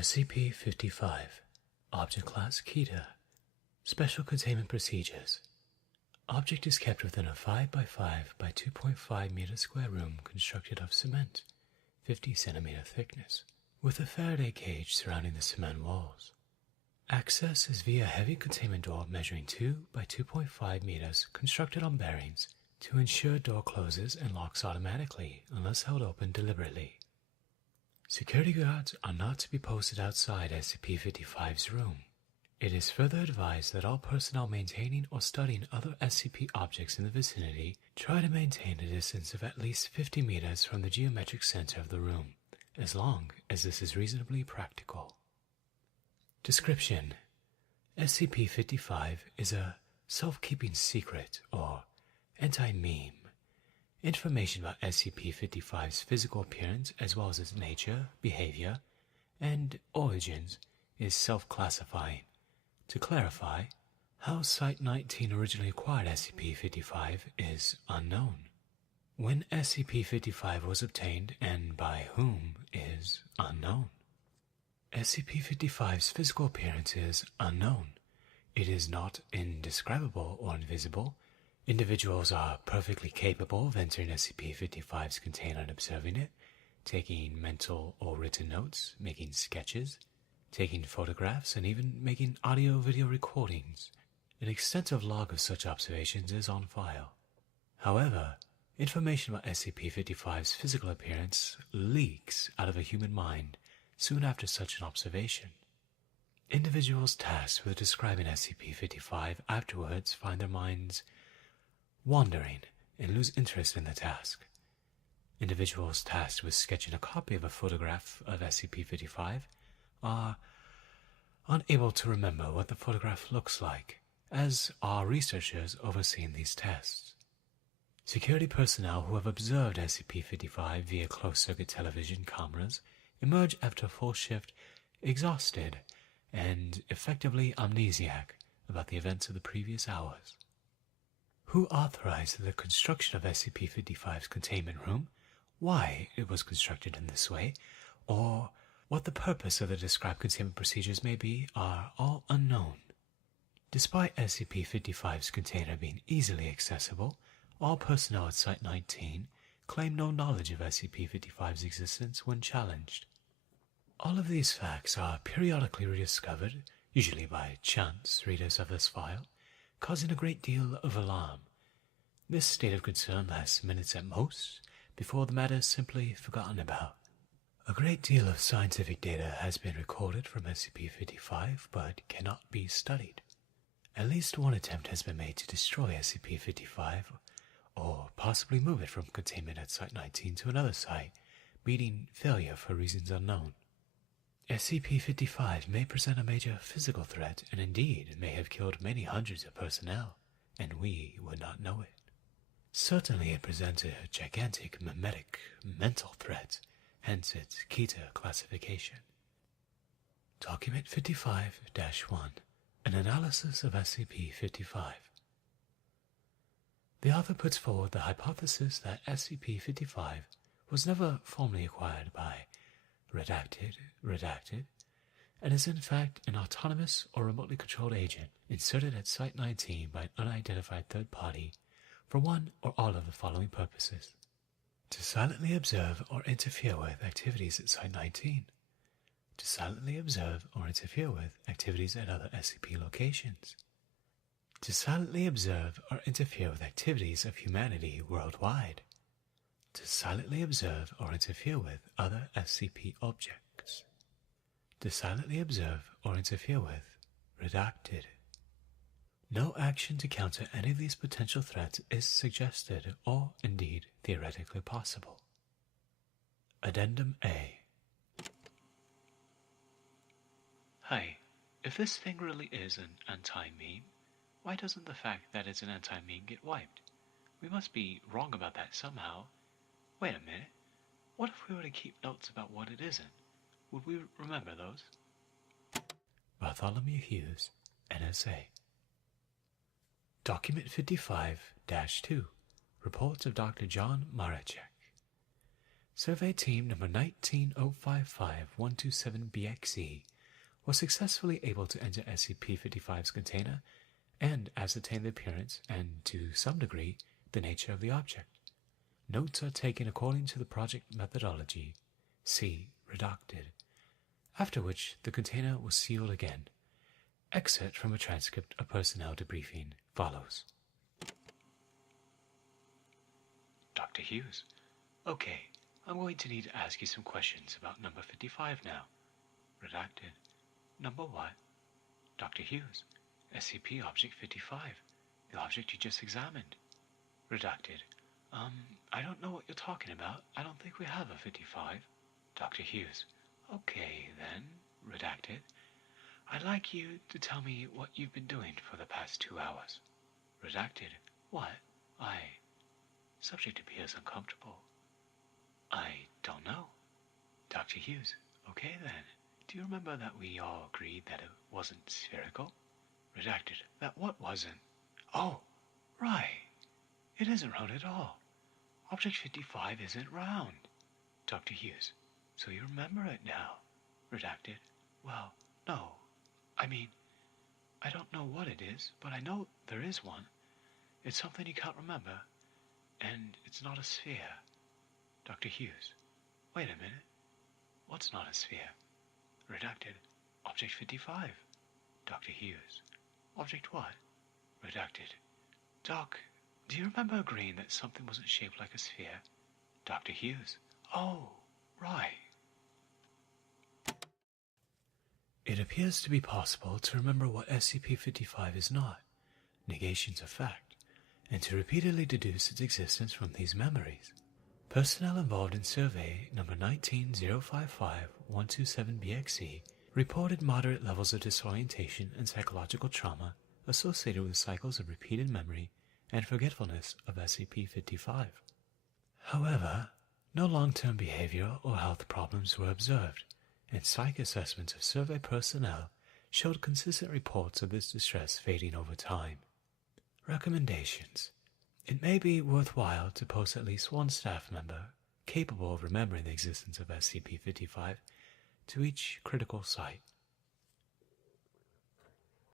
SCP-55 Object Class Keter Special Containment Procedures. Object is kept within a 5 by 5 by 2.5 meter square room constructed of cement, 50 centimeter thickness, with a Faraday cage surrounding the cement walls. Access is via a heavy containment door measuring 2 by 2.5 meters constructed on bearings to ensure door closes and locks automatically unless held open deliberately. Security guards are not to be posted outside SCP-55's room. It is further advised that all personnel maintaining or studying other SCP objects in the vicinity try to maintain a distance of at least 50 meters from the geometric center of the room, as long as this is reasonably practical. Description: SCP-55 is a self-keeping secret, or anti-meme. Information about SCP-55's physical appearance as well as its nature, behavior, and origins is self-classifying. To clarify, how Site-19 originally acquired SCP-55 is unknown. When SCP-55 was obtained and by whom is unknown. SCP-55's physical appearance is unknown. It is not indescribable or invisible. Individuals are perfectly capable of entering SCP-55's container and observing it, taking mental or written notes, making sketches, taking photographs, and even making audio-video recordings. An extensive log of such observations is on file. However, information about SCP-55's physical appearance leaks out of a human mind soon after such an observation. Individuals tasked with describing SCP-55 afterwards find their minds wandering and lose interest in the task. Individuals tasked with sketching a copy of a photograph of SCP-55 are unable to remember what the photograph looks like, as are researchers overseeing these tests. Security personnel who have observed SCP-55 via closed-circuit television cameras emerge after a full shift exhausted and effectively amnesiac about the events of the previous hours. Who authorized the construction of SCP-55's containment room, why it was constructed in this way, or what the purpose of the described containment procedures may be are all unknown. Despite SCP-55's container being easily accessible, all personnel at Site-19 claim no knowledge of SCP-55's existence when challenged. All of these facts are periodically rediscovered, usually by chance readers of this file, causing a great deal of alarm. This state of concern lasts minutes at most, before the matter is simply forgotten about. A great deal of scientific data has been recorded from SCP-55, but cannot be studied. At least one attempt has been made to destroy SCP-55, or possibly move it from containment at Site-19 to another site, meeting failure for reasons unknown. SCP-55 may present a major physical threat, and indeed may have killed many hundreds of personnel, and we would not know it. Certainly it presents a gigantic memetic mental threat, hence its Keter classification. Document 55-1, an analysis of SCP-55. The author puts forward the hypothesis that SCP-55 was never formally acquired by redacted, and is in fact an autonomous or remotely controlled agent inserted at Site-19 by an unidentified third party for one or all of the following purposes: to silently observe or interfere with activities at Site-19, to silently observe or interfere with activities at other SCP locations, to silently observe or interfere with activities of humanity worldwide, to silently observe or interfere with other SCP objects, to silently observe or interfere with redacted. No action to counter any of these potential threats is suggested or indeed theoretically possible. Addendum A. Hi, if this thing really is an anti-meme, why doesn't the fact that it's an anti-meme get wiped? We must be wrong about that somehow. Wait a minute. What if we were to keep notes about what it isn't? Would we remember those? Bartholomew Hughes, NSA. Document 55-2, Reports of Dr. John Marechek. Survey team number 19055-127BXE was successfully able to enter SCP-55's container and ascertain the appearance and, to some degree, the nature of the object. Notes are taken according to the project methodology. C. Redacted. After which, the container was sealed again. Excerpt from a transcript of personnel debriefing follows. Dr. Hughes. Okay, I'm going to need to ask you some questions about number 55 now. Redacted. Number what? Dr. Hughes. SCP Object 55. The object you just examined. Redacted. I don't know what you're talking about. I don't think we have a 55. Dr. Hughes. Okay, then. Redacted. I'd like you to tell me what you've been doing for the past 2 hours. Redacted. What? Subject appears uncomfortable. I don't know. Dr. Hughes. Okay, then. Do you remember that we all agreed that it wasn't spherical? Redacted. That what wasn't? Oh, right. It isn't round at all. Object 55 isn't round. Dr. Hughes. So you remember it now? Redacted. Well, no. I mean, I don't know what it is, but I know there is one. It's something you can't remember, and it's not a sphere. Dr. Hughes. Wait a minute. What's not a sphere? Redacted. Object 55. Dr. Hughes. Object what? Redacted. Doc, do you remember agreeing that something wasn't shaped like a sphere? Dr. Hughes. Oh, right. It appears to be possible to remember what SCP-55 is not, negations of fact, and to repeatedly deduce its existence from these memories. Personnel involved in survey number 19055-127BXE reported moderate levels of disorientation and psychological trauma associated with cycles of repeated memory and forgetfulness of SCP-55. However, no long-term behavior or health problems were observed, and psych assessments of survey personnel showed consistent reports of this distress fading over time. Recommendations. It may be worthwhile to post at least one staff member capable of remembering the existence of SCP-55 to each critical site.